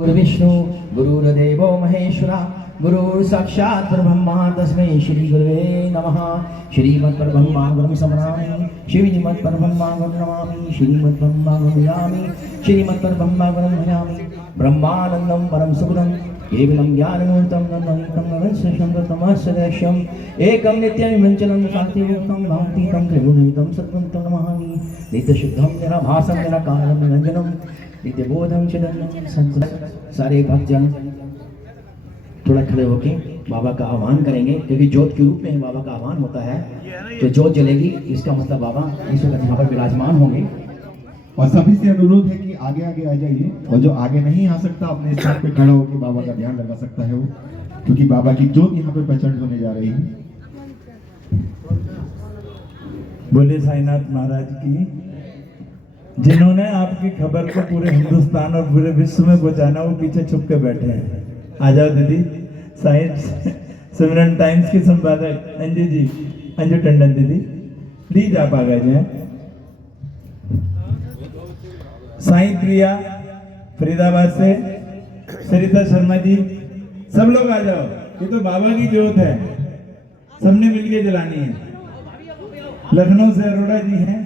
गुरुर्विष्णु गुरुर्देवो महेश्वरा गुरुर् साक्षात् परब्रह्म तस्मै श्री गुरुवे नमः। श्रीमद्परब्रह्मागमं समरामि श्रीमद्परब्रह्मागमं नमामि श्रीमद्परब्रह्मागमं भजामि श्रीमद्परब्रह्मागमं भजामि। ब्रह्मानन्दं परम सुखदं केवलं ज्ञानमूर्तं नन्दनितं रहस्यशङ्करतमस्यदेश्यम् एकं नित्यं विमञ्चनं शान्तियुक्तं भान्तितं त्रिगुणितं सद्गुणं नमामि। नित्यशुद्धं निराभासं निराकारं निरञ्जनं नित्यबोधं चिदन्नं संत। सारे भक्तजन थोड़ा खड़े होके बाबा का आह्वान करेंगे, क्योंकि ज्योत के रूप में बाबा का आह्वान होता है। तो ज्योत जलेगी, इसका मतलब बाबा इस वक्त यहाँ पर विराजमान होंगे। और सभी से अनुरोध है कि आगे आगे आ जाइए, और जो आगे नहीं आ सकता अपने स्थान पे खड़ा होकर बाबा का ध्यान लगा सकता है वो, क्योंकि बाबा की ज्योत यहाँ पे प्रचंड होने जा रही है। बोले साईनाथ महाराज की, जिन्होंने आपकी खबर को पूरे हिंदुस्तान और पूरे विश्व में पहुंचाना, वो पीछे छुप के बैठे हैं। आ जाओ दीदी। साइंस सिमरन टाइम्स की संपादक अंजू जी, अंजू टंडन दीदी, प्लीज आप आ गए हैं। साईं प्रिया फरीदाबाद से, सरिता शर्मा जी, सब लोग आ जाओ। ये तो बाबा की ज्योत है, सबने मिलके जलानी है। लखनऊ से अरोड़ा जी हैं।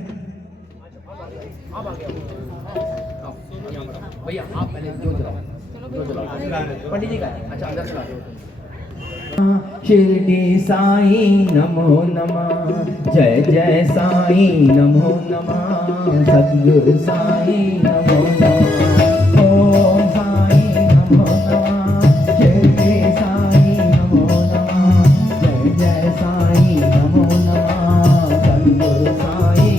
भैया आप पहले जो चलाओ पंडित जी का अच्छा अंदर चला दो। शिरडी साईं नमो नमः, जय जय साईं नमो नमः, सद्गुरु साईं नमो नमः, ओम साईं नमो नमः, शिरडी साईं नमो नमः, जय जय साईं नमो नमः, सद्गुरु साईं,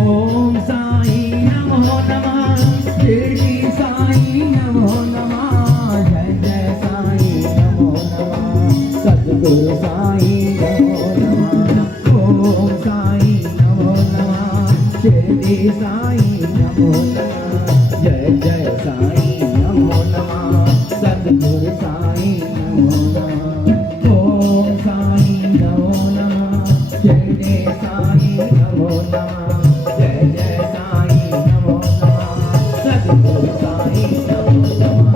ओम साईं नमो नमः, शिरडी साईं नमो नमः, जय जय साईं नमो नमः, सद्गुरु साईं नमो नमः, ओम साईं नमो नमः, शिरडी साईं नमो नमः, जय जय साईं नमो नमः, सद्गुरु साईं नमो नमः, ओम साईं नमो नमः, शिरडी साईं नमो नमः, जय जय साईं नमो नमः, सद्गुरु साईं नमो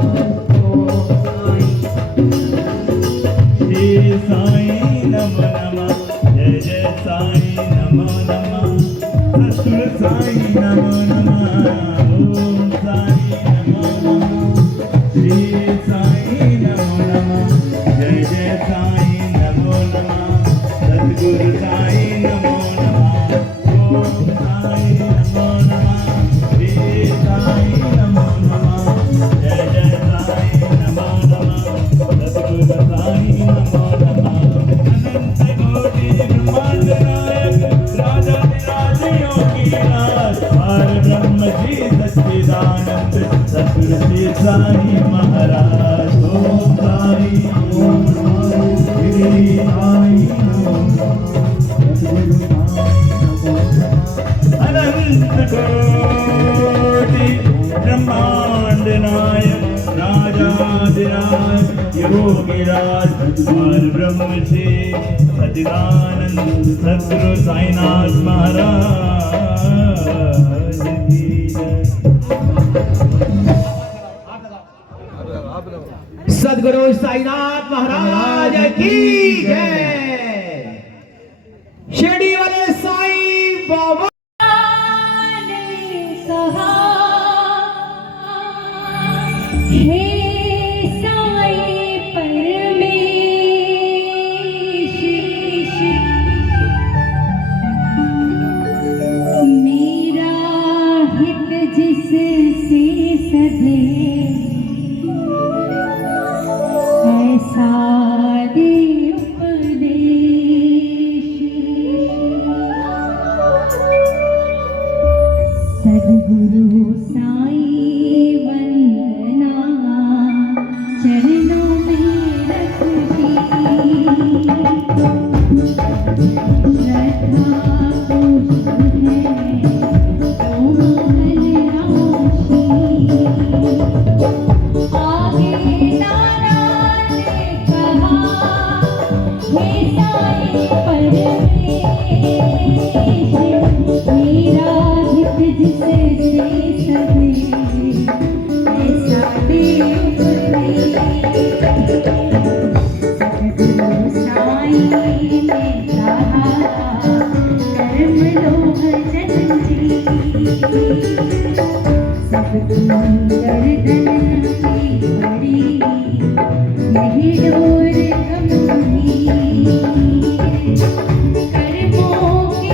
नमः, ओम श्री साईं नमो नमः, जय जय साईं नमो नमः, सद्गुरु साईं नमो नमः, ओम साईं नमो नमः, श्री साईं नमो नमः, जय जय साईं नमो नमः, सद्गुरु साईं नमो नमः, ओम साईं नमो नमः, श्री साईं नमो नमः, जय जय साईं नमो नमः, सद्गुरु साईं नमो नमः। अनंत कोटि ब्रह्मांड नायक राजाधिराज योगी राज, पार ब्रह्म जी सच्चिदानंद सद्गुरु श्री साईं महाराज। ओम साईं ओम साईं श्री साईं ओम अनंत कोटि ब्रह्मांड नायक राजाधिराज योगीराज, पार ब्रह्म श्री सच्चिदानंद सद्गुरु साईनाथ महाराज की जय। सद्गुरु साईनाथ महाराज की जय। शिरडी वाले साईं बाबा सद्गुरु साईं वंदना, चरणों में रखती श्रद्धा पुष्प है कोमल राशि। नहीं डोर कमनी कर्मों की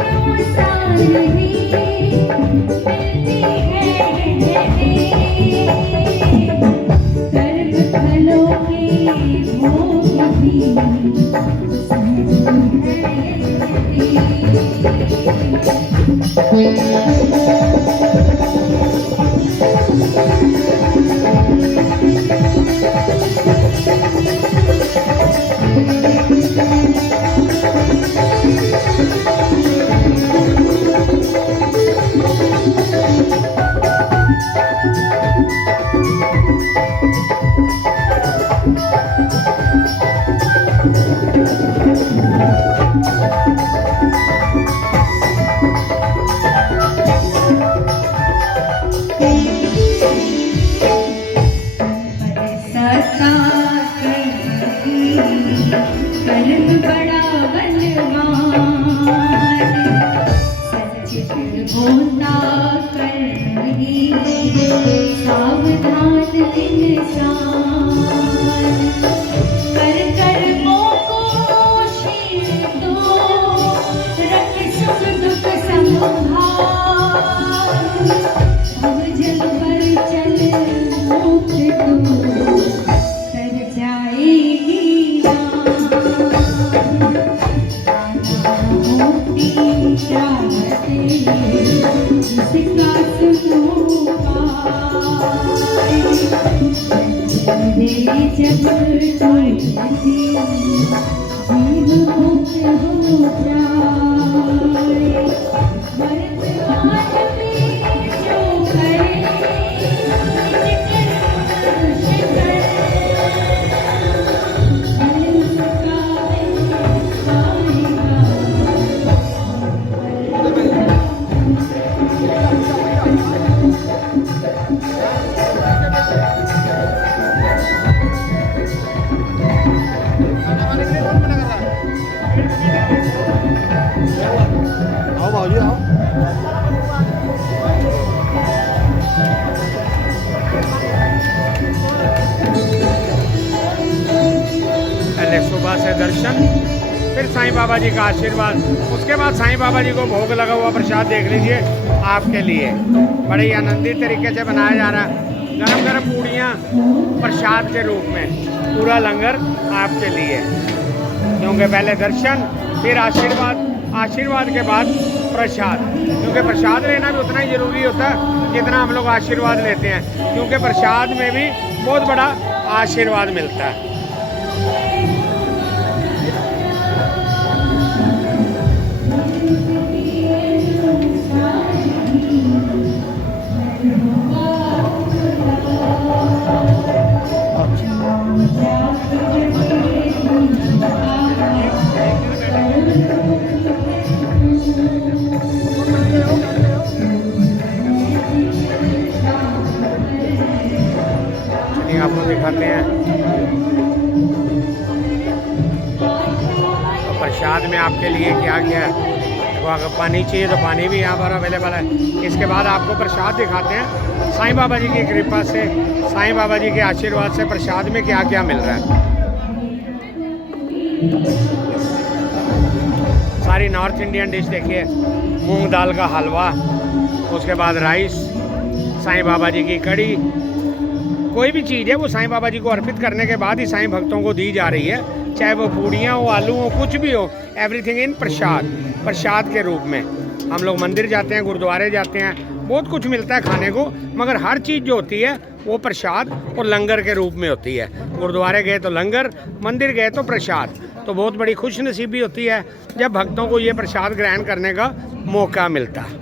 नुकसान नहीं मिलती है कर्म फलों की भोग भी कर्म बड़ा बलवान सचित होता कर्म ही सावधान इंसान कर कर्मों को शील दो रख सुख दुख संभाल अब जल पर चल मुक्त तू तर जाएगी जिसका सुनो जब जीव मुक्त हो जाए वर्तमान में जो करे पहले सुबह से दर्शन, फिर साईं बाबा जी का आशीर्वाद, उसके बाद साईं बाबा जी को भोग लगा हुआ प्रसाद देख लीजिए आपके लिए। बड़े ही आनंदित तरीके से बनाया जा रहा है। गरम गरम पूड़ियाँ प्रसाद के रूप में, पूरा लंगर आपके लिए। क्योंकि पहले दर्शन, फिर आशीर्वाद, आशीर्वाद के बाद प्रसाद। क्योंकि प्रसाद लेना भी उतना ही ज़रूरी होता है जितना हम लोग आशीर्वाद लेते हैं, क्योंकि प्रसाद में भी बहुत बड़ा आशीर्वाद मिलता है। आपको दिखाते हैं तो प्रसाद में आपके लिए क्या क्या है। तो अगर पानी चाहिए तो पानी भी यहाँ पर अवेलेबल है। इसके बाद आपको प्रसाद दिखाते हैं साईं बाबा जी की कृपा से, साईं बाबा जी के आशीर्वाद से प्रसाद में क्या क्या मिल रहा है। सारी नॉर्थ इंडियन डिश देखिए, मूंग दाल का हलवा, उसके बाद राइस, साईं बाबा जी की कड़ी। कोई भी चीज़ है वो साईं बाबा जी को अर्पित करने के बाद ही साईं भक्तों को दी जा रही है, चाहे वो पूड़ियाँ हो, आलू हो, कुछ भी हो, एवरीथिंग इन प्रसाद, प्रसाद के रूप में। हम लोग मंदिर जाते हैं, गुरुद्वारे जाते हैं, बहुत कुछ मिलता है खाने को, मगर हर चीज़ जो होती है वो प्रसाद और लंगर के रूप में होती है। गुरुद्वारे गए तो लंगर, मंदिर गए तो प्रसाद। तो बहुत बड़ी खुशनसीबी होती है जब भक्तों को ये प्रसाद ग्रहण करने का मौका मिलता है।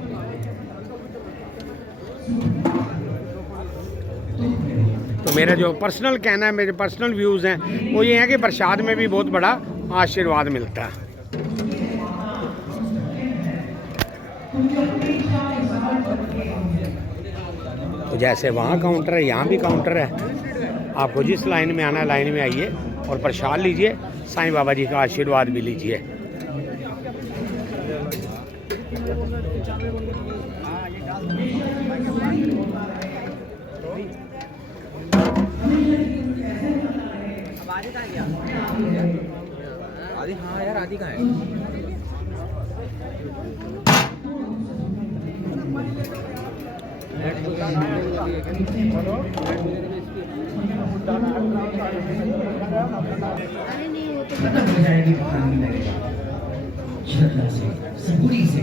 तो मेरा जो पर्सनल कहना है, मेरे पर्सनल व्यूज़ हैं वो ये हैं कि प्रसाद में भी बहुत बड़ा आशीर्वाद मिलता है। तो जैसे वहाँ काउंटर है, यहाँ भी काउंटर है। आपको जिस लाइन में आना है लाइन में आइए और प्रसाद लीजिए, साईं बाबा जी का आशीर्वाद भी लीजिए। शादी कहाँ है? खत्म हो जाएगी, पता नहीं लगेगा। श्रद्धा से, सबूरी से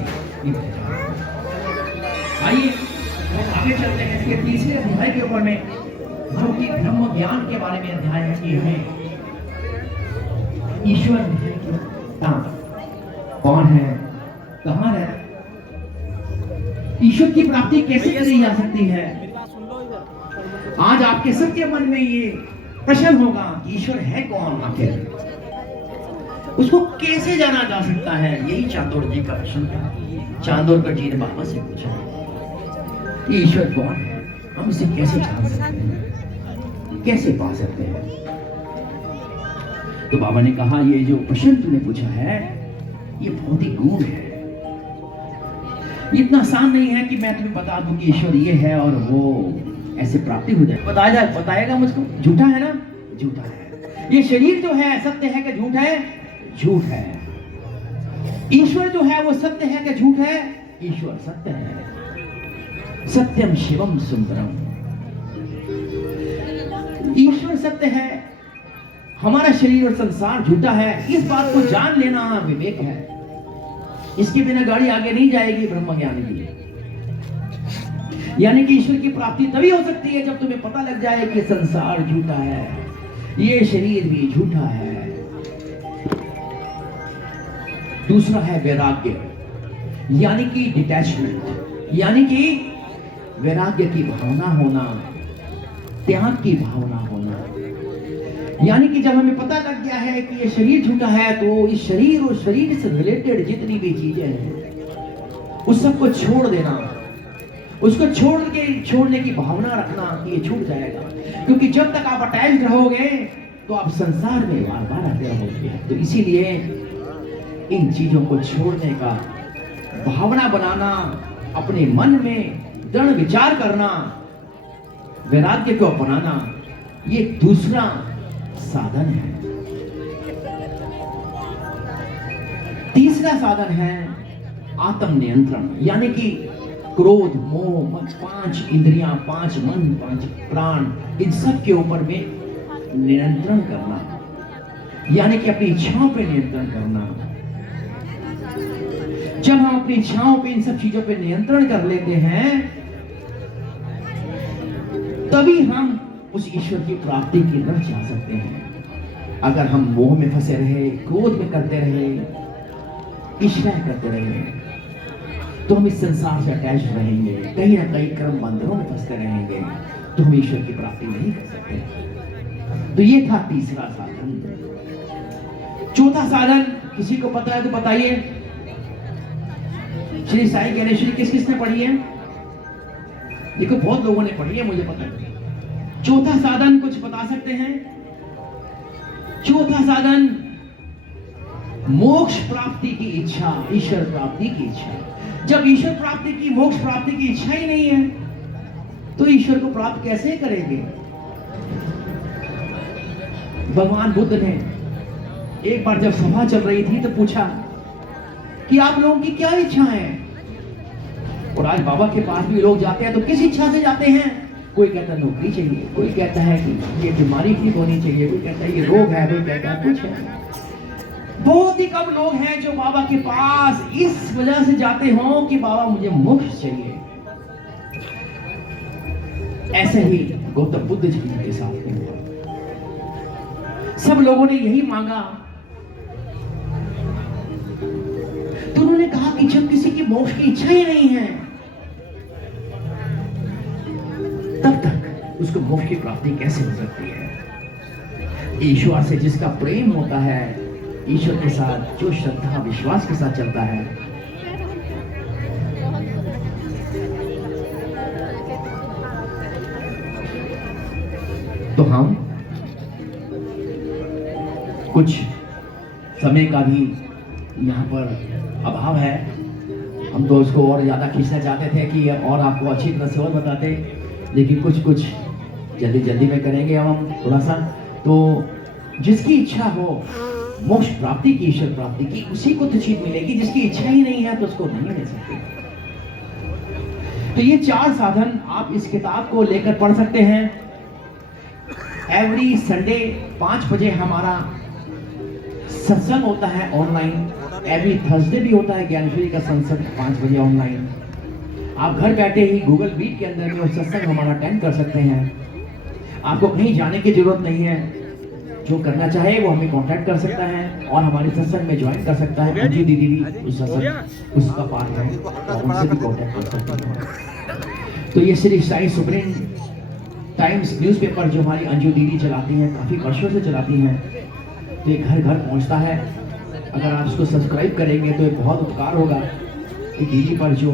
आइए आगे चलते हैं। इसके तीसरे अध्याय के ऊपर में जो कि ब्रह्म ज्ञान के बारे में अध्याय है कि हमें ईश्वर कौन है, कहाँ है, ईश्वर की प्राप्ति कैसे करी जा सकती है। आज आपके सबके मन में ये प्रश्न होगा कि ईश्वर है कौन, आखिर उसको कैसे जाना जा सकता है। यही चांदोर जी का प्रश्न था। चांदोर जी ने बाबा से पूछा ईश्वर कौन है, हम इसे कैसे जान सकते हैं, कैसे पा सकते हैं। तो बाबा ने कहा ये जो प्रश्न तूने पूछा है ये बहुत ही गूढ़ है, इतना आसान नहीं है कि मैं तुम्हें बता दूं कि ईश्वर ये है और वो ऐसे प्राप्ति हो जाए। बताएगा मुझको, झूठा है ना, झूठा है। ये शरीर जो है सत्य है कि झूठ है, झूठ है। ईश्वर जो है वो सत्य है कि झूठ है, ईश्वर सत्य है। सत्यम शिवम सुंदरम, ईश्वर सत्य है, हमारा शरीर और संसार झूठा है। इस बात को जान लेना विवेक है, इसके बिना गाड़ी आगे नहीं जाएगी ब्रह्म ज्ञान की। यानी कि ईश्वर की प्राप्ति तभी हो सकती है जब तुम्हें पता लग जाए कि संसार झूठा है, ये शरीर भी झूठा है। दूसरा है वैराग्य, यानी कि डिटैचमेंट, यानी कि वैराग्य की भावना होना, त्याग की भावना होना। यानी कि जब हमें पता लग गया है कि ये शरीर झूठा है तो इस शरीर और शरीर से रिलेटेड जितनी भी चीजें हैं उस सबको छोड़ देना, उसको छोड़ने की भावना रखना कि ये छूट जाएगा। क्योंकि जब तक आप अटैच रहोगे तो आप संसार में बार बार आते रहोगे। तो इसीलिए इन चीजों को छोड़ने का भावना बनाना, अपने मन में दृढ़ विचार करना, वैराग्य को अपनाना, ये दूसरा साधन है। तीसरा साधन है आत्म नियंत्रण, यानी कि क्रोध, मोह, मद, 5 इंद्रियां, 5 मन, 5 प्राण, इन सब के ऊपर में नियंत्रण करना, यानी कि अपनी इच्छाओं पे नियंत्रण करना। जब हम अपनी इच्छाओं पे, इन सब चीजों पे नियंत्रण कर लेते हैं तभी हम उस ईश्वर की प्राप्ति की तरफ जा सकते हैं। अगर हम मोह में फंसे रहे, क्रोध में करते रहे, ईर्ष्या करते रहे तो हम इस संसार से अटैच रहेंगे, कहीं ना कहीं कर्म बंधनों में फंसते रहेंगे, तो हम ईश्वर की प्राप्ति नहीं कर सकते। तो ये था तीसरा साधन। चौथा साधन किसी को पता है तो बताइए। श्री साई ज्ञानेश्वरी किस किसने पढ़ी है? देखो बहुत लोगों ने पढ़ी है, मुझे पता है। चौथा साधन कुछ बता सकते हैं? चौथा साधन मोक्ष प्राप्ति की इच्छा, ईश्वर प्राप्ति की इच्छा। जब ईश्वर प्राप्ति की, मोक्ष प्राप्ति की इच्छा ही नहीं है तो ईश्वर को प्राप्त कैसे करेंगे? भगवान बुद्ध ने एक बार जब सभा चल रही थी तो पूछा कि आप लोगों की क्या इच्छा है? और आज बाबा के पास भी लोग जाते हैं तो किस इच्छा से जाते हैं? कोई कहता है नौकरी चाहिए, कोई कहता है कि ये बीमारी ठीक होनी चाहिए, कोई कहता है ये रोग है, कोई कहता है कुछ है। बहुत ही कम लोग हैं जो बाबा के पास इस वजह से जाते हों कि बाबा मुझे मोक्ष चाहिए। ऐसे ही गौतम बुद्ध जी के साथ में हुआ। सब लोगों ने यही मांगा। तो उन्होंने कहा कि जब किसी की मोक्ष की इच्छा ही नहीं है तब तक उसको मोक्ष की प्राप्ति कैसे हो सकती है? ईश्वर से जिसका प्रेम होता है, ईश्वर के साथ जो श्रद्धा विश्वास के साथ चलता है, तो हम कुछ समय का भी यहाँ पर अभाव है। हम तो उसको और ज़्यादा खींचना चाहते थे कि और आपको अच्छी तरह से और बताते, लेकिन कुछ जल्दी में करेंगे अब हम थोड़ा सा। तो जिसकी इच्छा हो मोक्ष प्राप्ति की, ईश्वर प्राप्ति की, उसी को तो चीज मिलेगी। जिसकी इच्छा ही नहीं है तो उसको नहीं मिल सकती। तो ये 4 साधन आप इस किताब को लेकर पढ़ सकते हैं। एवरी संडे 5 बजे हमारा सत्संग होता है ऑनलाइन। एवरी थर्सडे भी होता है ज्ञानेश्वरी का सत्संग 5 बजे ऑनलाइन। आप घर बैठे ही गूगल मीट के अंदर में वो सत्संग हमारा अटेंड कर सकते हैं। आपको कहीं जाने की जरूरत नहीं है। जो करना चाहे वो हमें कांटेक्ट कर सकता है और हमारे सत्संग में ज्वाइन कर सकता है। अंजू दीदी भी उस सत्संग उसका पार्ट है और उनसे भी कांटेक्ट कर सकते हैं। तो ये Shri Sai supreme times newspaper जो हमारी अंजू दीदी चलाती हैं, काफ़ी वर्षों से चलाती हैं, तो ये घर घर पहुंचता है। अगर आप इसको सब्सक्राइब करेंगे तो ये बहुत उपकार होगा कि दीदी पर जो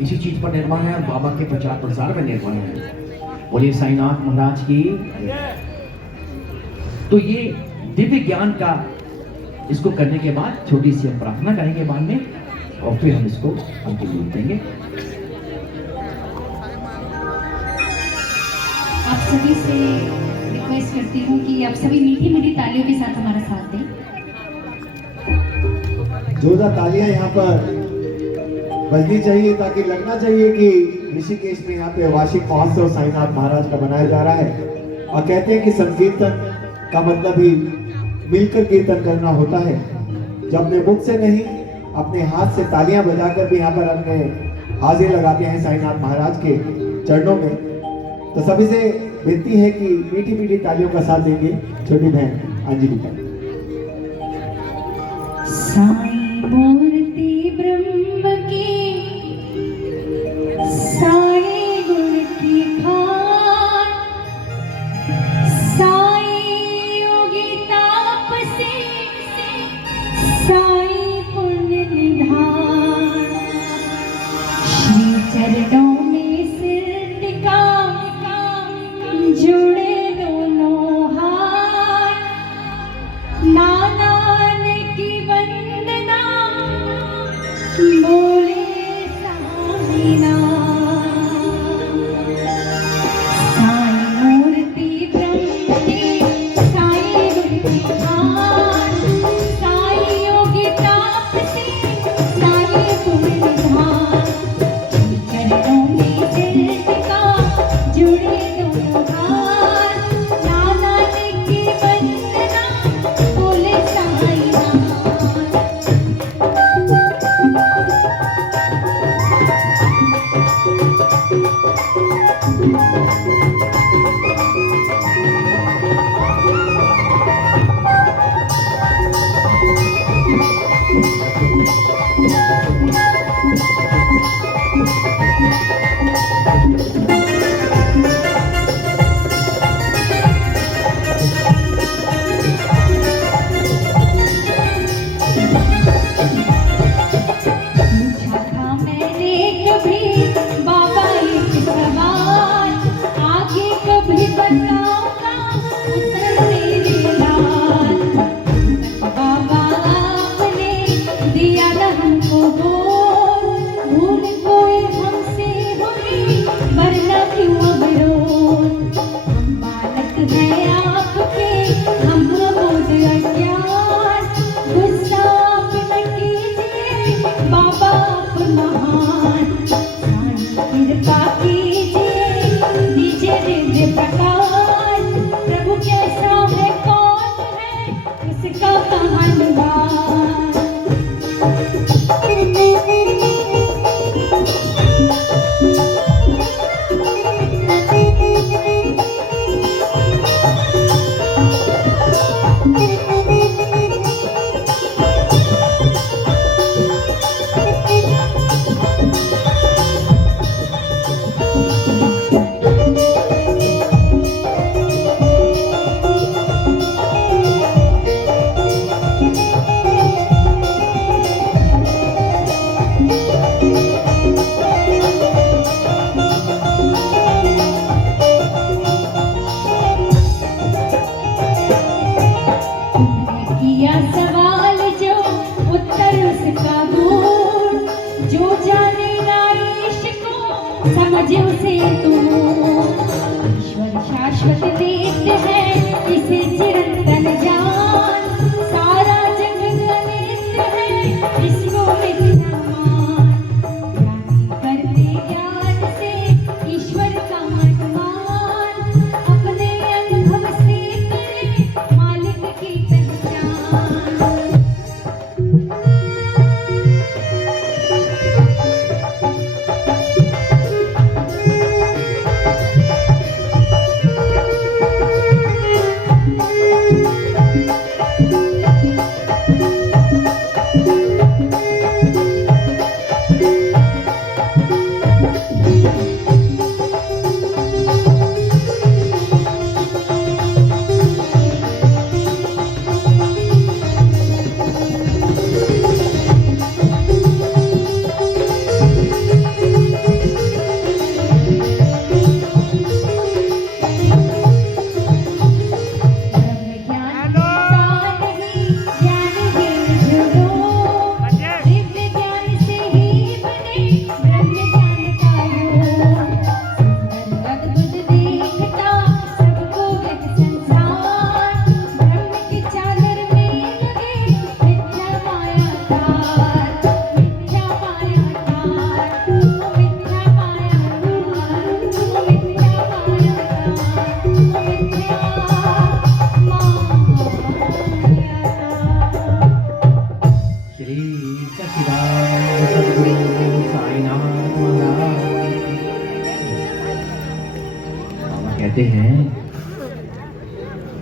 इसी चीज़ पर निर्भर है, बाबा के प्रचार प्रसार पर निर्भर है। बोलिए साईनाथ महाराज की। तो ये दिव्य ज्ञान का इसको करने के बाद छोटी सी हम प्रार्थना करेंगे बाद में, और फिर हम इसको अंतिम रूप देंगे। आप सभी से रिक्वेस्ट करती हूँ कि आप सभी मीठी मीठी तालियों के साथ हमारा साथ दें। जोरदार तालियां यहाँ पर बजनी चाहिए, ताकि लगना चाहिए कि ऋषिकेश में यहाँ पे वार्षिक महोत्सव साईनाथ महाराज का मनाया जा रहा है। और कहते हैं कि संकीर्तन का मतलब ही मिलकर कीर्तन करना होता है। जब अपने मुख से नहीं, अपने हाथ से तालियां बजाकर भी यहाँ पर अपने हाजिर लगाते हैं साईनाथ महाराज के चरणों में। तो सभी से विनती है कि मीठी मीठी तालियों का साथ देंगे छोटी बहन अंजलि का। साई मूर्ति ब्रह्म की, साई गुण की खान, साई योगी ताप से, साई पुण्य निधान। श्री चरणों में सिर टिका, जुड़े दोनों हाथ, नानान की वंदना, बोले साईनाथ। साई मूर्ति ब्रह्म की, साई गुण की खान, साई योगी ताप से, साई पुण्य निधान। चरणों में सिर टिका, जुड़े दोनों हाथ, नानान की वंदना, बोले साईनाथ। पूछा था मैंने कभी बाबा एक सवाल, आगे कभी बताऊंगा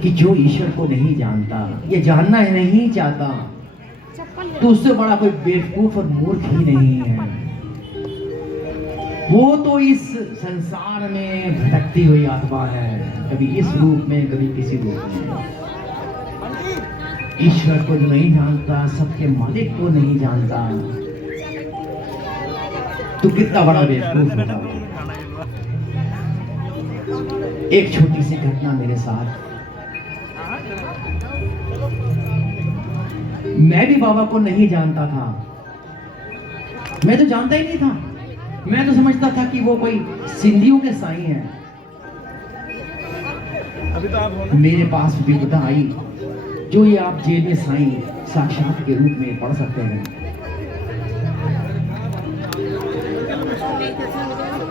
कि जो ईश्वर को नहीं जानता, ये जानना ही नहीं चाहता, तो उससे बड़ा कोई बेवकूफ और मूर्ख ही नहीं है। वो तो इस संसार में भटकती हुई आत्मा है, कभी इस रूप में कभी किसी रूप में। ईश्वर को जो नहीं जानता, सबके मालिक को नहीं जानता, तो कितना बड़ा बेवकूफ होगा। एक छोटी सी घटना मेरे साथ, मैं भी बाबा को नहीं जानता था, मैं तो जानता ही नहीं था। मैं तो समझता था कि वो कोई सिंधियों के साईं हैं। मेरे पास विपदा आई, जो ये आप जेल में साईं साक्षात के रूप में पढ़ सकते हैं।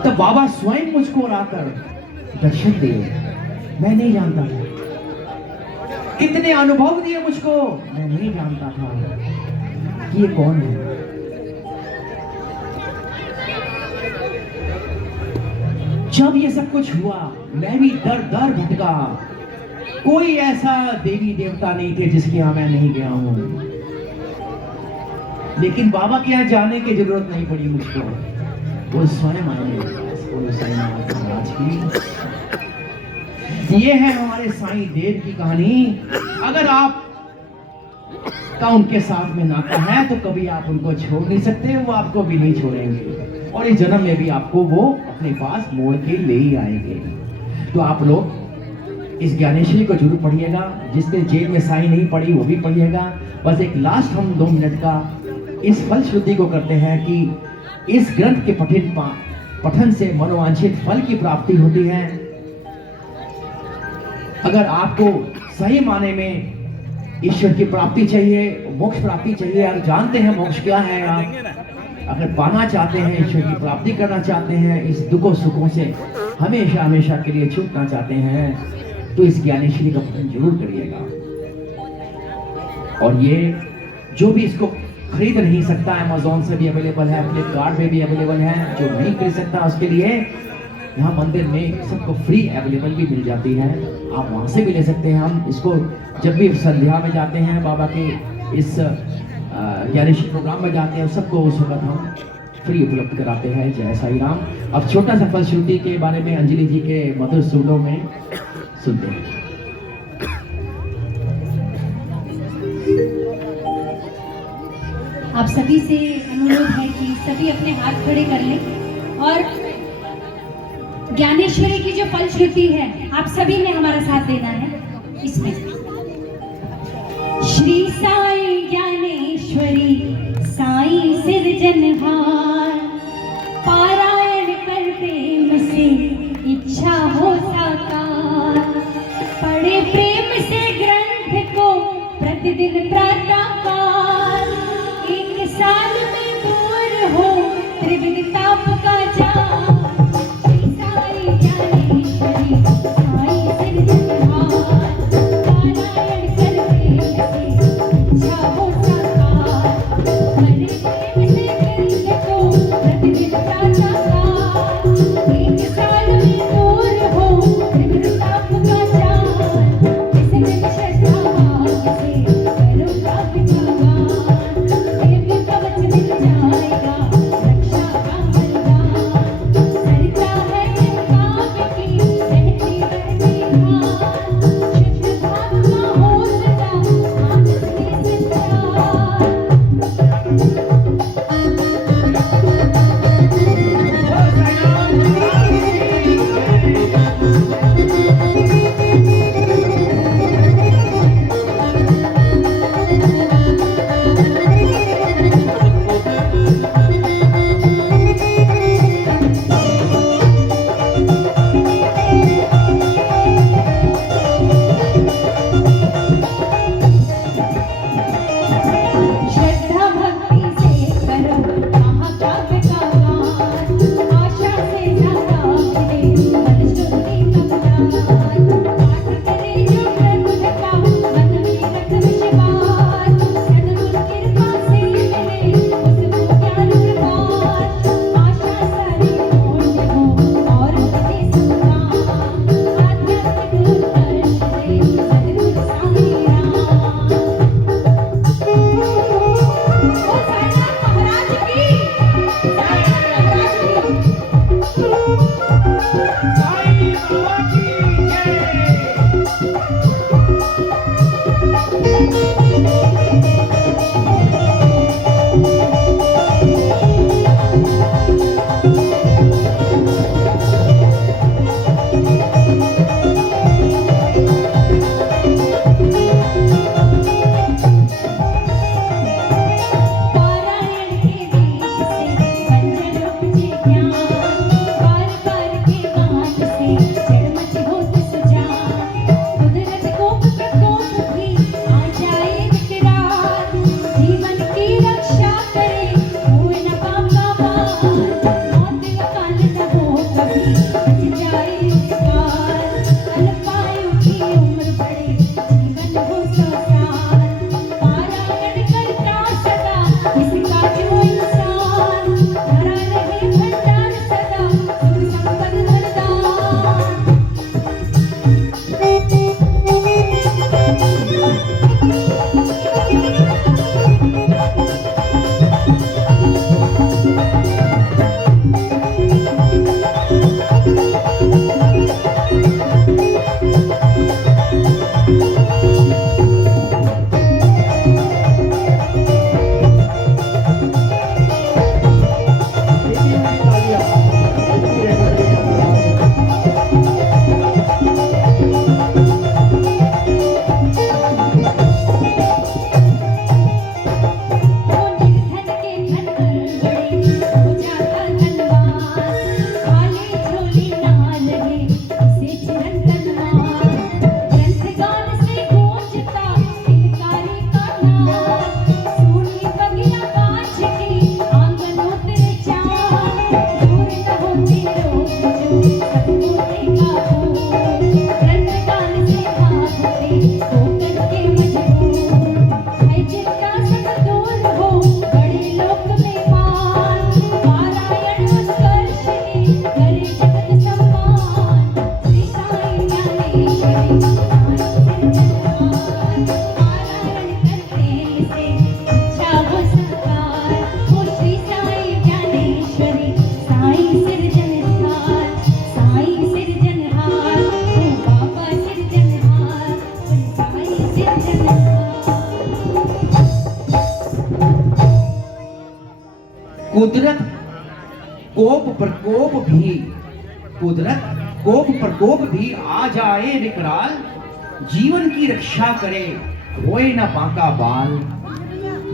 तो बाबा स्वयं मुझको लाकर दर्शन दिए, मैं नहीं जानता था। कितने अनुभव दिए मुझको, मैं नहीं जानता था कि ये कौन है। जब ये सब कुछ हुआ, मैं भी दर दर भटका। कोई ऐसा देवी देवता नहीं थे जिसके यहाँ मैं नहीं गया हूं, लेकिन बाबा के यहाँ जाने की जरूरत नहीं पड़ी मुझको। वो स्वयं आए मेरे पास, बोलो साईनाथ महाराज की। ये है हमारे साईं देव की कहानी। अगर आप का उनके साथ में नाता है तो कभी आप उनको छोड़ नहीं सकते, वो आपको भी नहीं छोड़ेंगे, और इस जन्म में भी आपको वो अपने पास मोड़ के ले ही आएंगे। तो आप लोग इस ज्ञानेश्वरी को जरूर पढ़िएगा। जिसने जेल में साईं नहीं पढ़ी वो भी पढ़िएगा। बस एक लास्ट हम 2 मिनट का इस फल शुद्धि को करते हैं कि इस ग्रंथ के पठन से मनोवांछित फल की प्राप्ति होती है। अगर आपको सही माने में ईश्वर की प्राप्ति चाहिए, मोक्ष प्राप्ति चाहिए, आप जानते हैं मोक्ष क्या है, आप अगर पाना चाहते हैं, ईश्वर की प्राप्ति करना चाहते हैं, इस दुखों सुखों से हमेशा हमेशा के लिए छूटना चाहते हैं, तो इस ज्ञानेश्वरी का पठन जरूर करिएगा। और ये जो भी इसको खरीद नहीं सकता, अमेज़न से भी अवेलेबल है, फ्लिपकार्ट में भी अवेलेबल है। जो नहीं खरीद सकता उसके लिए यहाँ मंदिर में सबको फ्री अवेलेबल भी मिल जाती है, आप वहाँ से भी ले सकते हैं। हम इसको जब भी संध्या में जाते हैं, बाबा के इस ज्ञानेश्वरी प्रोग्राम में जाते हैं, सबको उस वक्त हम फ्री उपलब्ध कराते हैं। जय साई राम। अब छोटा सा फलश्रुति के बारे में अंजलि जी के मधुर सुरों में सुनते हैं। आप सभी से अनुरोध है कि सभी अपने हाथ खड़े कर लें और ज्ञानेश्वरी की जो फलश्रुति है, आप सभी ने हमारा साथ देना है इसमें। श्री साई ज्ञानेश्वरी साई सिरजनहार, पारायण कर प्रेम से इच्छा हो साकार, पढ़े प्रेम से ग्रंथ को प्रतिदिन प्रातःकाल, 1 साल में दूर हो त्रिविध ताप का जाल। श्री साई ज्ञानेश्वरी साई सिरजनहार। कुदरत कोप प्रकोप भी, कुदरत कोप प्रकोप भी आ जाए विकराल, जीवन की रक्षा करे होए न बांका बाल,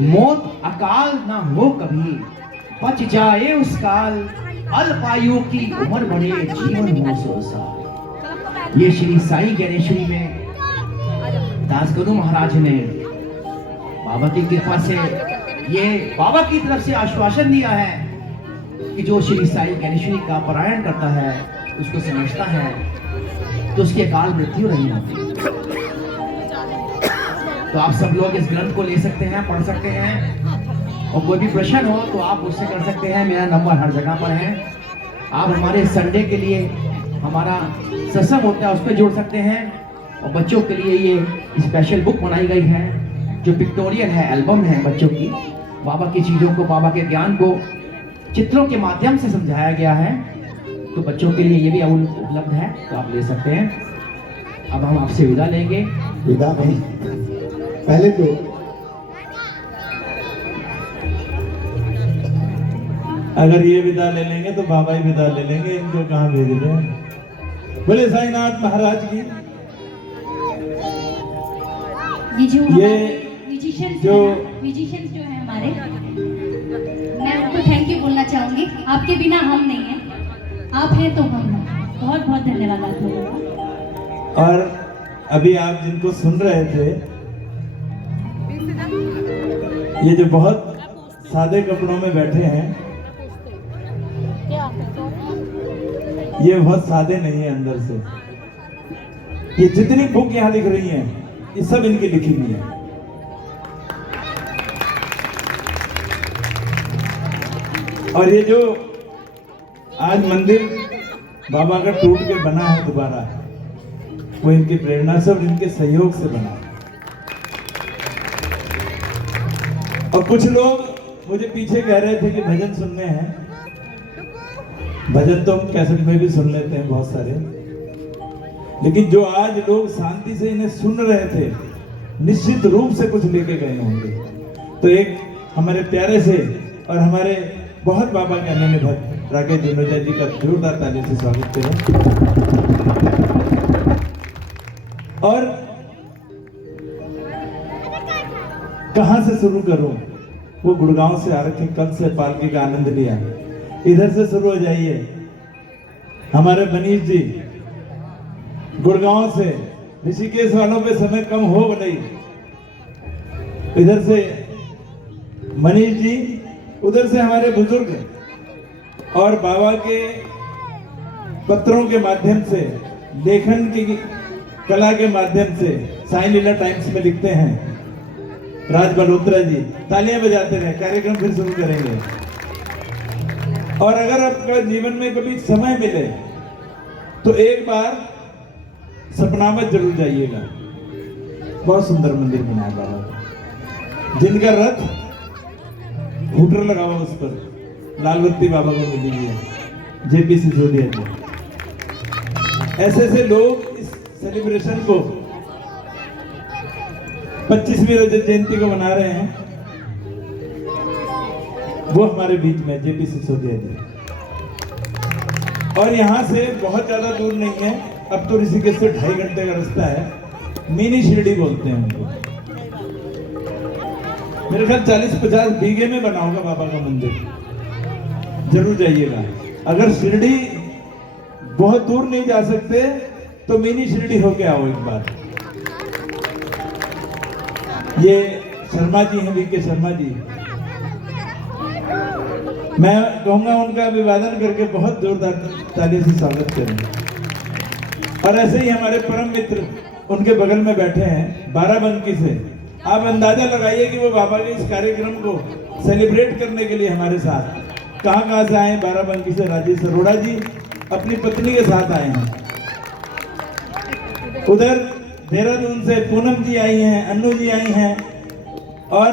मौत अकाल ना हो कभी बच जाए उस काल, अल्पायु की उम्र बढ़े जीवन हो 100 साल। ये श्री साई ज्ञानेश्वरी में दास गुरु महाराज ने बाबा की कृपा से, ये बाबा की तरफ से आश्वासन दिया है कि जो श्री साई ज्ञानेश्वरी का पारायण करता है, उसको समझता है, तो उसकी अकाल मृत्यु नहीं होती। तो आप सब लोग इस ग्रंथ को ले सकते हैं, पढ़ सकते हैं, और कोई भी प्रश्न हो तो आप मुझसे कर सकते हैं। मेरा नंबर हर जगह पर है। आप हमारे संडे के लिए हमारा सत्संग होता है, उस पर जोड़ सकते हैं। और बच्चों के लिए ये स्पेशल बुक बनाई गई है, जो पिक्टोरियल है, एल्बम है बच्चों की। बाबा की चीज़ों को, बाबा के ज्ञान को चित्रों के माध्यम से समझाया गया है। तो बच्चों के लिए ये भी उपलब्ध है, तो आप ले सकते हैं। अब हम आपसे विदा लेंगे। विदा नहीं, पहले तो अगर ये विदा ले लेंगे तो बाबा ही विदा ले लेंगे, इनको कहाँ भेज रहे हैं। बोले साईनाथ महाराज की। ये जो ये म्यूजिशियंस जो जो है हमारे, मैं उनको थैंक यू बोलना चाहूंगी। आपके बिना हम नहीं हैं, आप हैं तो हम हैं। बहुत बहुत धन्यवाद आप लोगों का। और अभी आप जिनको सुन रहे थे, ये जो बहुत सादे कपड़ों में बैठे हैं, ये बहुत सादे नहीं है अंदर से। ये जितनी बुक यहाँ लिख रही हैं, ये सब इनकी लिखी हुई है। और ये जो आज मंदिर बाबा का टूट के बना है दोबारा, वो इनकी प्रेरणा से और इनके सहयोग से बना है। और कुछ लोग मुझे पीछे कह रहे थे कि भजन सुनने हैं। भजन तो हम कैसेट में भी सुन लेते हैं बहुत सारे, लेकिन जो आज लोग शांति से इन्हें सुन रहे थे, निश्चित रूप से कुछ लेके गए होंगे। तो एक हमारे प्यारे से और हमारे बहुत बाबा के अनन्य भक्त राकेश जुनेजा जी का जोरदार ताली से स्वागत करें। और कहां से शुरू करूं? वो गुड़गांव से आ रखे, कल से पालकी का आनंद लिया। इधर से शुरू हो जाइए। हमारे मनीष जी गुड़गांव से, ऋषिकेश वालों पे समय कम हो नहीं। इधर से मनीष जी, उधर से हमारे बुजुर्ग, और बाबा के पत्रों के माध्यम से, लेखन की कला के माध्यम से साई लीला टाइम्स में लिखते हैं राज बलोत्रा जी। तालियां बजाते रहे, कार्यक्रम फिर शुरू करेंगे। और अगर आपका जीवन में कभी समय मिले तो एक बार सपनावत जरूर जाइएगा। बहुत सुंदर मंदिर बना है बाबा का, जिनका रथ हूटर लगा हुआ, उस पर लाल बत्ती बाबा को मिली हुई है, जेपी सिसोदिया जी। ऐसे ऐसे लोग इस सेलिब्रेशन को 25वीं रजत जयंती को मना रहे हैं। वो हमारे बीच में जेपी सिसोदिया जी। और यहाँ से बहुत ज्यादा दूर नहीं है, अब तो ऋषिकेश से 2.5 घंटे का रास्ता है। मिनी शिरडी बोलते हैं उनको। मेरे ख्याल 40-50 बीघे में बना होगा बाबा का मंदिर। जरूर जाइएगा। अगर शिरडी बहुत दूर नहीं जा सकते तो मिनी शिरडी होके आओ एक बार। ये शर्मा जी हैं, वीके शर्मा जी। मैं कहूंगा उनका अभिवादन करके बहुत जोरदार ताली से स्वागत करें। और ऐसे ही हमारे परम मित्र उनके बगल में बैठे हैं बाराबंकी से। आप अंदाजा लगाइए कि वो बाबा के इस कार्यक्रम को सेलिब्रेट करने के लिए हमारे साथ कहां से आए। बाराबंकी से राजेश अरोड़ा जी अपनी पत्नी के साथ आए हैं। उधर देहरादून से पूनम जी आई हैं, अन्नू जी आई हैं, और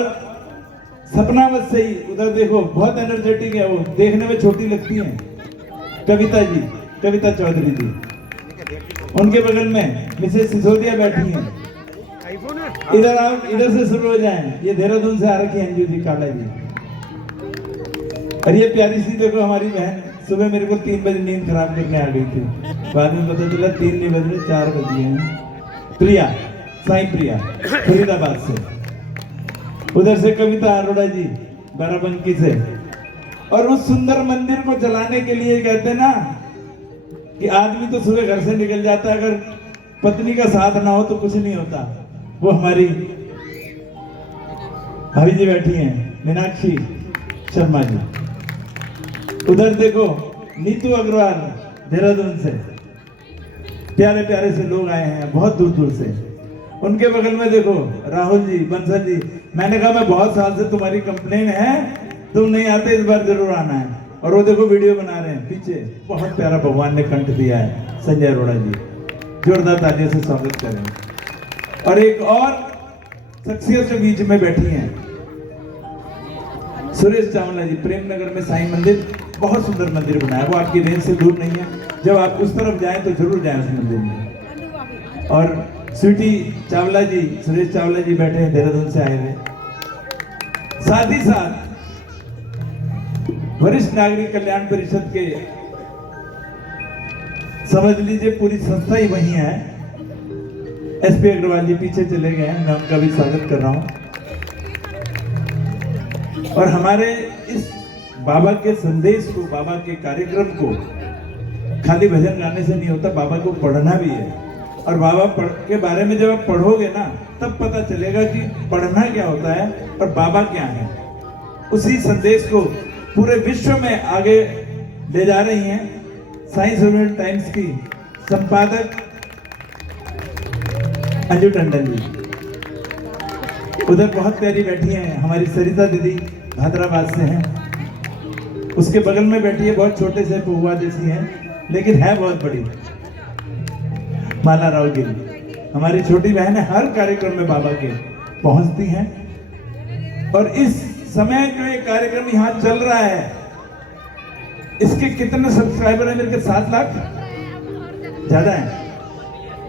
सपनावत से ही उधर देखो बहुत एनर्जेटिक है, वो देखने में छोटी लगती हैं, कविता जी, कविता चौधरी जी। उनके बगल में मिसेस सिसोदिया बैठी हैं। इधर आप, इधर से शुरू हो जाएं। ये देहरादून से आ रखी हैं अंजू जी, काला जी। और ये प्यारी सी देखो हमारी बहन, सुबह मेरे को 3 बजे नींद खराब करने आ गई थी, बाद में पता चला 3 नहीं बज रहे 4 बज गए हैं। प्रिया, साईं प्रिया फरीदाबाद से, उधर से कविता अरोड़ा जी बाराबंकी से। और उस सुंदर मंदिर को चलाने के लिए कहते ना कि आदमी तो सुबह घर से निकल जाता है, अगर पत्नी का साथ ना हो तो कुछ नहीं होता। वो हमारी भाभी जी बैठी हैं, मीनाक्षी शर्मा जी। उधर देखो नीतू अग्रवाल देहरादून से, प्यारे प्यारे से लोग आए हैं बहुत दूर दूर से। उनके बगल में देखो राहुल जी, बंसल जी। मैंने कहा मैं बहुत साल से तुम्हारी कंप्लेन है, तुम नहीं आते, इस बार जरूर आना है। और वो देखो वीडियो बना रहे हैं पीछे, बहुत प्यारा भगवान ने कंठ दिया है। संजय अरोड़ा जी, जोरदार तालियों से स्वागत करें। और एक और शख्सियत के बीच में बैठी हैं, सुरेश चावला जी, प्रेमनगर में साईं मंदिर, बहुत सुंदर मंदिर बनाया। वो आपकी रेंज से दूर नहीं है, जब आप उस तरफ जाएं तो जरूर जाएं उस मंदिर में। और स्वीटी चावला जी, सुरेश चावला जी बैठे हैं, देहरादून से आए हुए। साथ ही साथ वरिष्ठ नागरिक कल्याण परिषद के, समझ लीजिए पूरी संस्था ही वही है। एसपी अग्रवाल जी पीछे चले गए हैं, मैं उनका भी स्वागत कर रहा हूं। और हमारे इस बाबा के संदेश को, बाबा के कार्यक्रम को खाली भजन गाने से नहीं होता, बाबा को पढ़ना भी है। और बाबा के बारे में जब आप पढ़ोगे ना, तब पता चलेगा कि पढ़ना क्या होता है और बाबा क्या है। उसी संदेश को पूरे विश्व में आगे ले जा रही हैं साई सर्वेंट टाइम्स की संपादक अंजू टंडन जी। उधर बहुत प्यारी बैठी हैं हमारी सरिता दीदी, हैदराबाद से हैं। उसके बगल में बैठी है, बहुत छोटे से पहुआ जैसी हैं, लेकिन है बहुत बड़ी, माला राव गिरी, हमारी छोटी बहन है। हर कार्यक्रम में बाबा के पहुंचती हैं। और इस समय जो ये कार्यक्रम यहाँ चल रहा है, इसके कितने सब्सक्राइबर हैं? मेरे के 7 लाख ज्यादा हैं।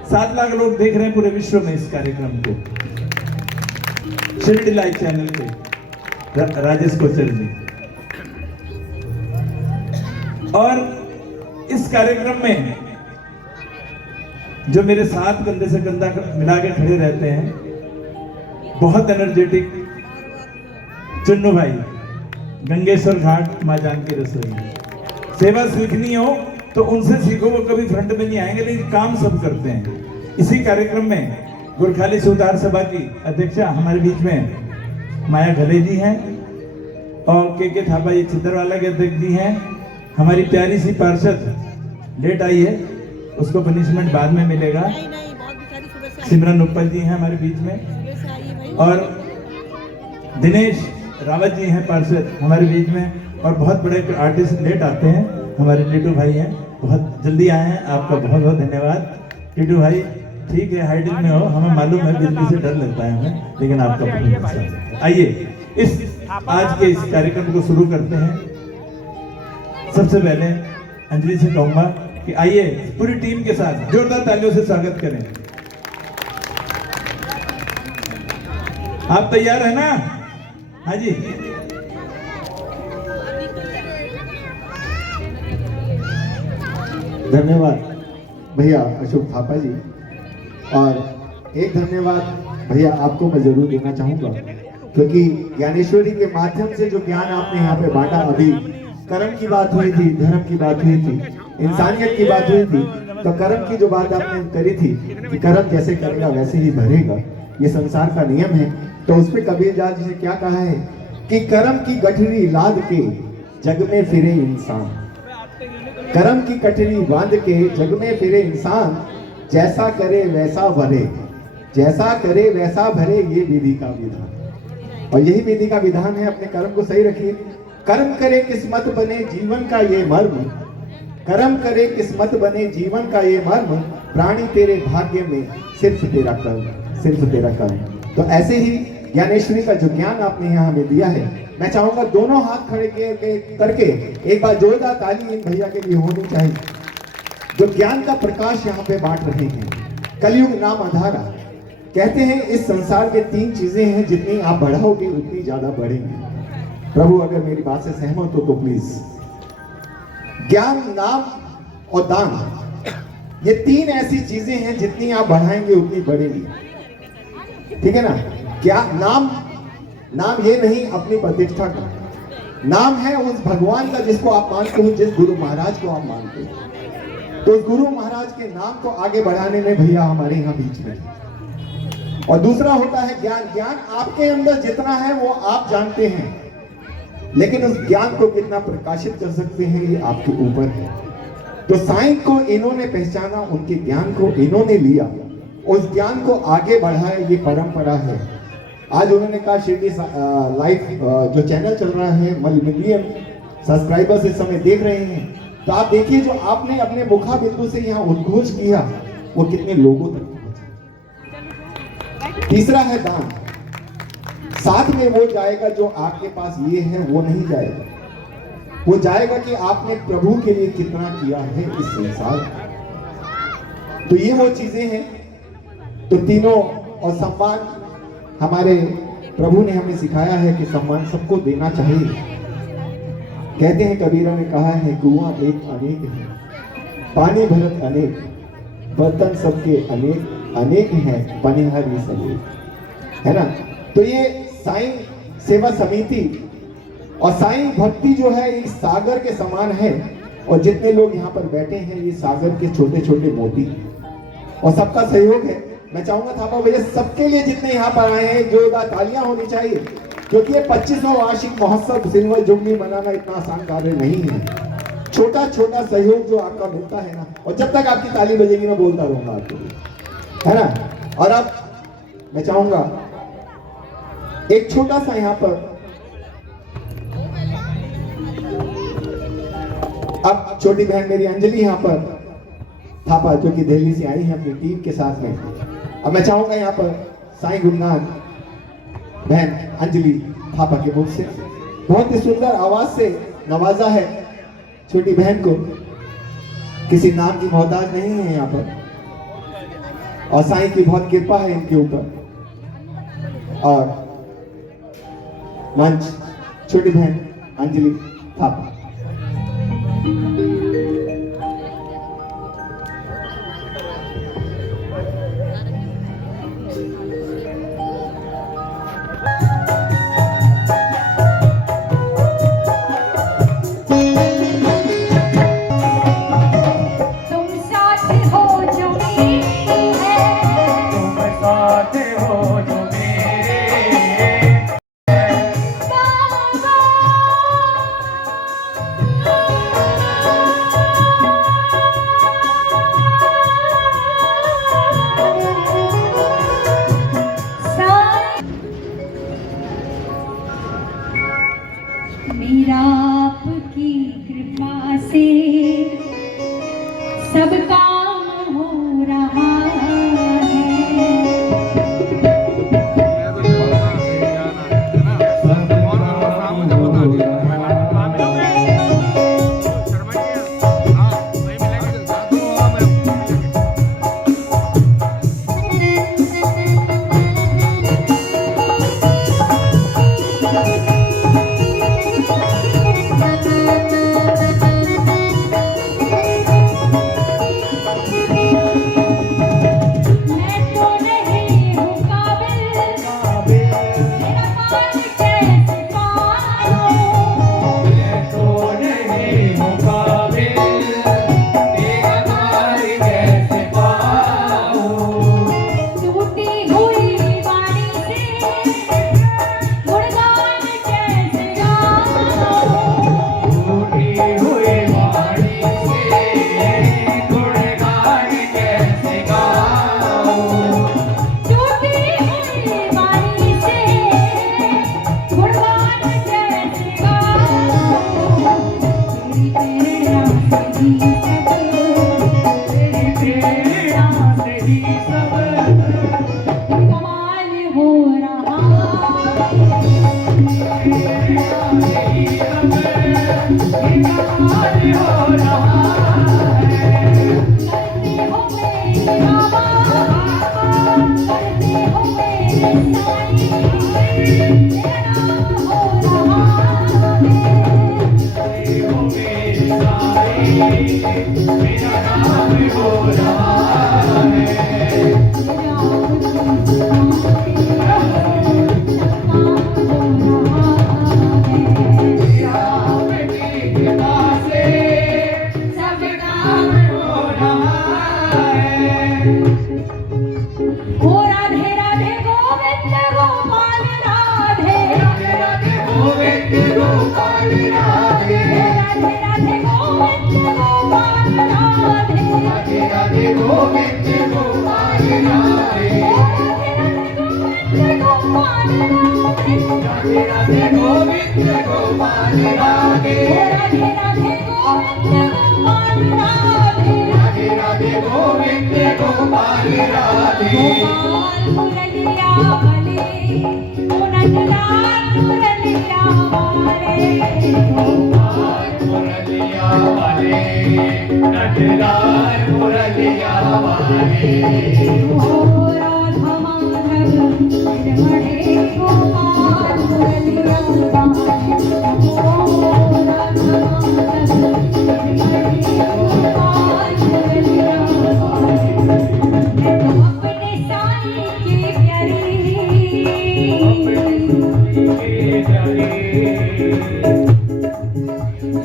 7 लाख लोग देख रहे हैं पूरे विश्व में इस कार्यक्रम को, शिरडी लाइव चैनल पे, राजेश कोचर जी। और इस कार्यक्रम में जो मेरे साथ कंधे से कंधा मिला के खड़े रहते हैं, बहुत एनर्जेटिक चुन्नू भाई, गंगेश्वर घाट माँ जानकी रसोई। सेवा सीखनी हो तो उनसे सीखो, वो कभी फ्रंट में नहीं आएंगे, लेकिन काम सब करते हैं। इसी कार्यक्रम में गोरखाली सुधार सभा की अध्यक्षा हमारे बीच में माया घले जी हैं, और के थापा जी छिंदरवाला के अध्यक्ष जी हैं। हमारी प्यारी सी पार्षद लेट आई है, उसको पनिशमेंट बाद में मिलेगा। सिमरन उपल जी हैं हमारे बीच में, और दिनेश रावत जी हैं पार्षद हमारे बीच में। और बहुत बड़े आर्टिस्ट लेट आते हैं, हमारे टीटू भाई हैं, बहुत जल्दी आए हैं, आपका बहुत बहुत धन्यवाद। टीटू भाई ठीक है, हाइडिल में हो, हमें मालूम है बिजली से डर लगता है हमें, लेकिन आपका बहुत। आइए इस आज के इस कार्यक्रम को शुरू करते हैं। सबसे पहले अंजलि से कहूंगा कि आइए पूरी टीम के साथ जोरदार तालियों से स्वागत करें। आप तैयार है ना? हाँ जी। धन्यवाद भैया अशोक थापा जी। और एक धन्यवाद भैया आपको मैं जरूर देना चाहूंगा, क्योंकि ज्ञानेश्वरी के माध्यम से जो ज्ञान आपने यहाँ पे बांटा, अभी कर्म की बात हुई थी, धर्म की बात हुई थी, इंसानियत की बात हुई थी, तो कर्म की जो बात आपने करी थी कि कर्म जैसे करेगा वैसे ही भरेगा, ये संसार का नियम है। तो उसमें कबीरदास जी ने क्या कहा है कि कर्म की गठरी लाद के जग में फिरे इंसान, कर्म की गठरी बांध के जग में फिरे इंसान, जैसा करे वैसा भरे, जैसा करे वैसा भरे, ये विधि का विधान। और यही विधि का विधान है, अपने कर्म को सही रखिए। कर्म करे किस्मत बने जीवन का ये मर्म, कर्म करे किस्मत बने जीवन का ये मर्म, प्राणी तेरे भाग्य में सिर्फ तेरा कर्म, सिर्फ तेरा कर्म। तो ऐसे ही ज्ञानेश्वरी का जो ज्ञान आपने यहाँ हमें दिया है, मैं चाहूंगा दोनों हाथ खड़े करके एक बार जोरदार ताली इन भैया के लिए होनी चाहिए, जो ज्ञान का प्रकाश यहाँ पे बांट रहे हैं। कलयुग नाम अधारा, कहते हैं इस संसार के 3 चीजें हैं, जितनी आप बढ़ाओगे उतनी ज्यादा बढ़ेंगे। प्रभु अगर मेरी बात से सहमत हो तो प्लीज। ज्ञान, नाम और दान, ये तीन ऐसी चीजें हैं जितनी आप बढ़ाएंगे उतनी बढ़ेंगी, ठीक है ना। क्या नाम? नाम ये नहीं अपनी प्रतिष्ठा का, नाम है उस भगवान का जिसको आप मानते हो, जिस गुरु महाराज को आप मानते हो। तो उस गुरु महाराज के नाम को आगे बढ़ाने में भैया हमारे यहाँ बीच में। और दूसरा होता है ज्ञान। ज्ञान आपके अंदर जितना है वो आप जानते हैं, लेकिन उस ज्ञान को कितना प्रकाशित कर सकते हैं ये आपके ऊपर है। तो साईं को इन्होंने पहचाना, उनके ज्ञान को इन्होंने लिया, उस ज्ञान को आगे बढ़ाया, ये परंपरा है। आज उन्होंने कहा शिरडी लाइव जो चैनल चल रहा है, मिलियन सब्सक्राइबर्स इस समय देख रहे हैं, तो आप देखिए जो आपने अपने मुखा बिंदु से यहाँ उद्घोष किया वो कितने लोगों तक पहुंचा। तीसरा है दान। साथ में वो जाएगा जो आपके पास ये है वो नहीं जाएगा, वो जाएगा कि आपने प्रभु के लिए कितना किया है इस संसार। तो ये वो चीजें हैं। तो तीनों, और सम्मान हमारे प्रभु ने हमें सिखाया है कि सम्मान सबको देना चाहिए। कहते हैं, कबीरा ने कहा है, कुआं एक अनेक है, पानी भरत अनेक, बर्तन सबके अनेक, अनेक हैं पनिहारी सभी, है ना। तो ये साईं सेवा समिति और साईं भक्ति जो है एक सागर के समान है, और जितने लोग यहाँ पर बैठे हैं ये सागर के छोटे छोटे मोती, और सबका सहयोग है। मैं चाहूंगा थापा भैया सबके लिए जितने यहाँ पर आए हैं जोरदार तालियां होनी चाहिए, क्योंकि ये 25वां वार्षिक महोत्सव सिल्वर जुबली मनाना इतना आसान कार्य नहीं है। छोटा छोटा सहयोग जो आपका मिलता है ना, और जब तक आपकी ताली बजेगी मैं बोलता रहूंगा आपके लिए, है ना। और अब मैं चाहूंगा एक छोटा सा यहाँ पर, अब छोटी बहन मेरी अंजलि यहाँ पर थापा जो कि दिल्ली से आई है अपनी टीम के साथ में, अब मैं चाहूंगा यहाँ पर साईं गुरुनाथ बहन अंजलि थापा के मुख से बहुत ही सुंदर आवाज से नवाजा है छोटी बहन को। किसी नाम की मोहताज नहीं है यहाँ पर, और साईं की बहुत कृपा है इनके ऊपर। और मंच छोटी बहन अंजलि थापा।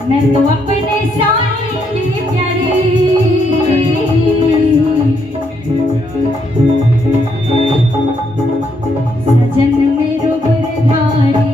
मैं तो अपने साई की प्यारी, सजन मेरो गिरधारी,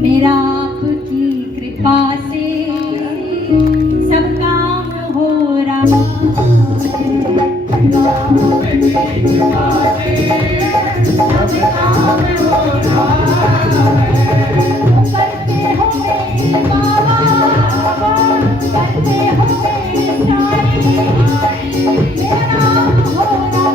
मेरा आपकी कृपा से सब काम हो रहा करते हो मेरे बाबा, करते हो मेरे साईं, मेरा नाम हो रहा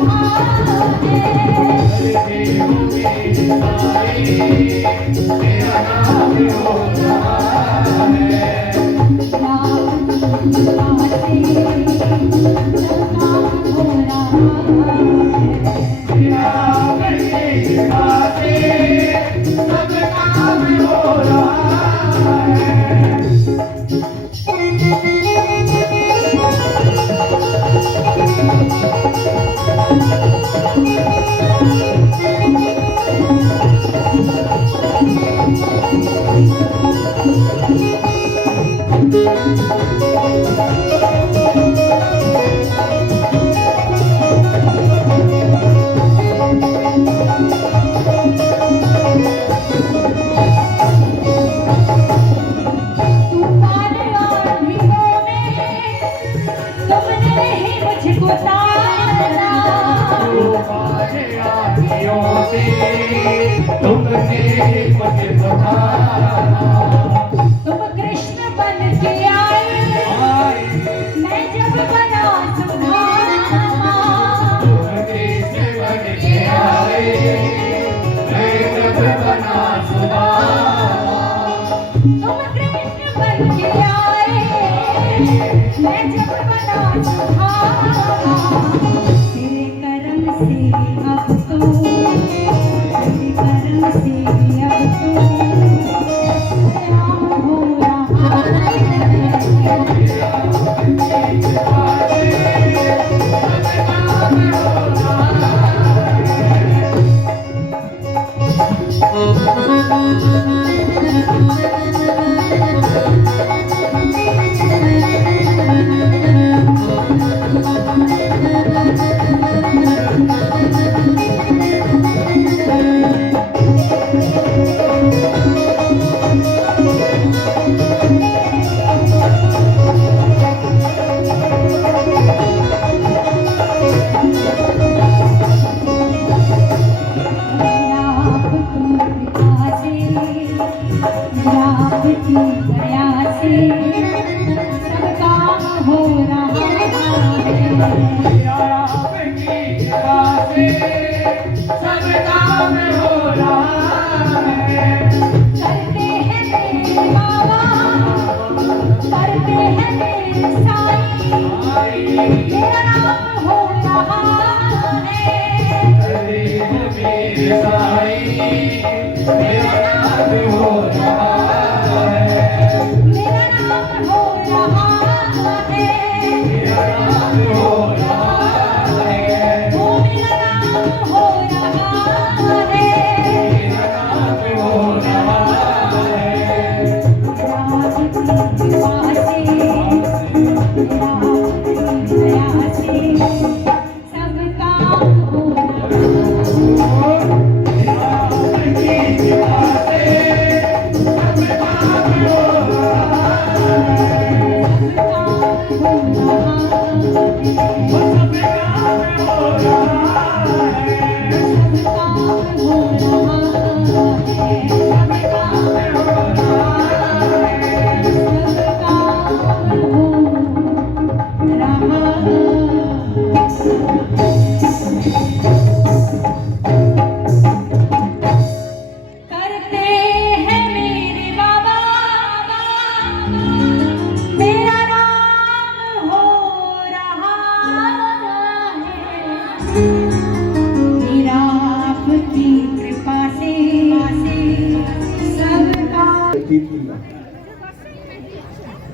तुमने तुम कृष्ण बन के आए, मैं जब बना सुधामा। तुम कृष्ण बन के आए, मैं जब बना सुधामा। तेरे कर्म से अब तो, तेरे कर्म से अब तो राम हो रहा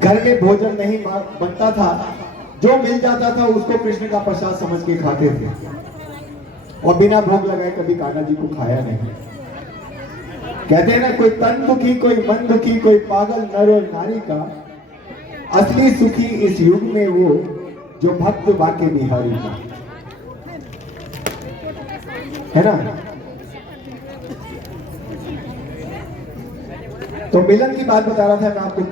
घर में भोजन नहीं बनता था, जो मिल जाता था उसको कृष्ण का प्रसाद समझ के खाते थे और बिना भोग लगाए कभी कान्हा जी को खाया नहीं। कहते हैं ना, कोई तन दुखी, कोई मन दुखी, कोई पागल नर और नारी का, असली सुखी इस युग में वो जो भक्त बाके बिहारी का, है ना। तो मिलन की बात बता रहा था मैं आपको।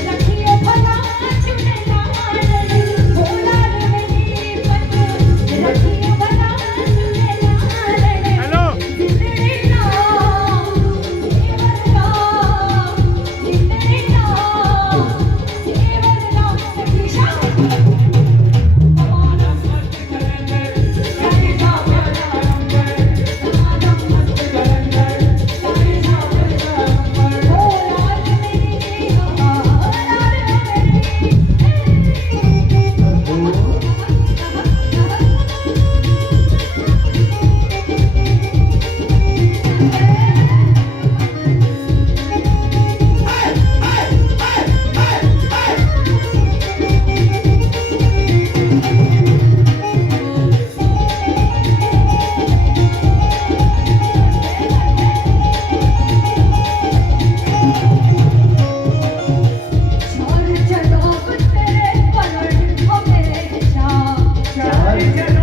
रखियो भला हरी जय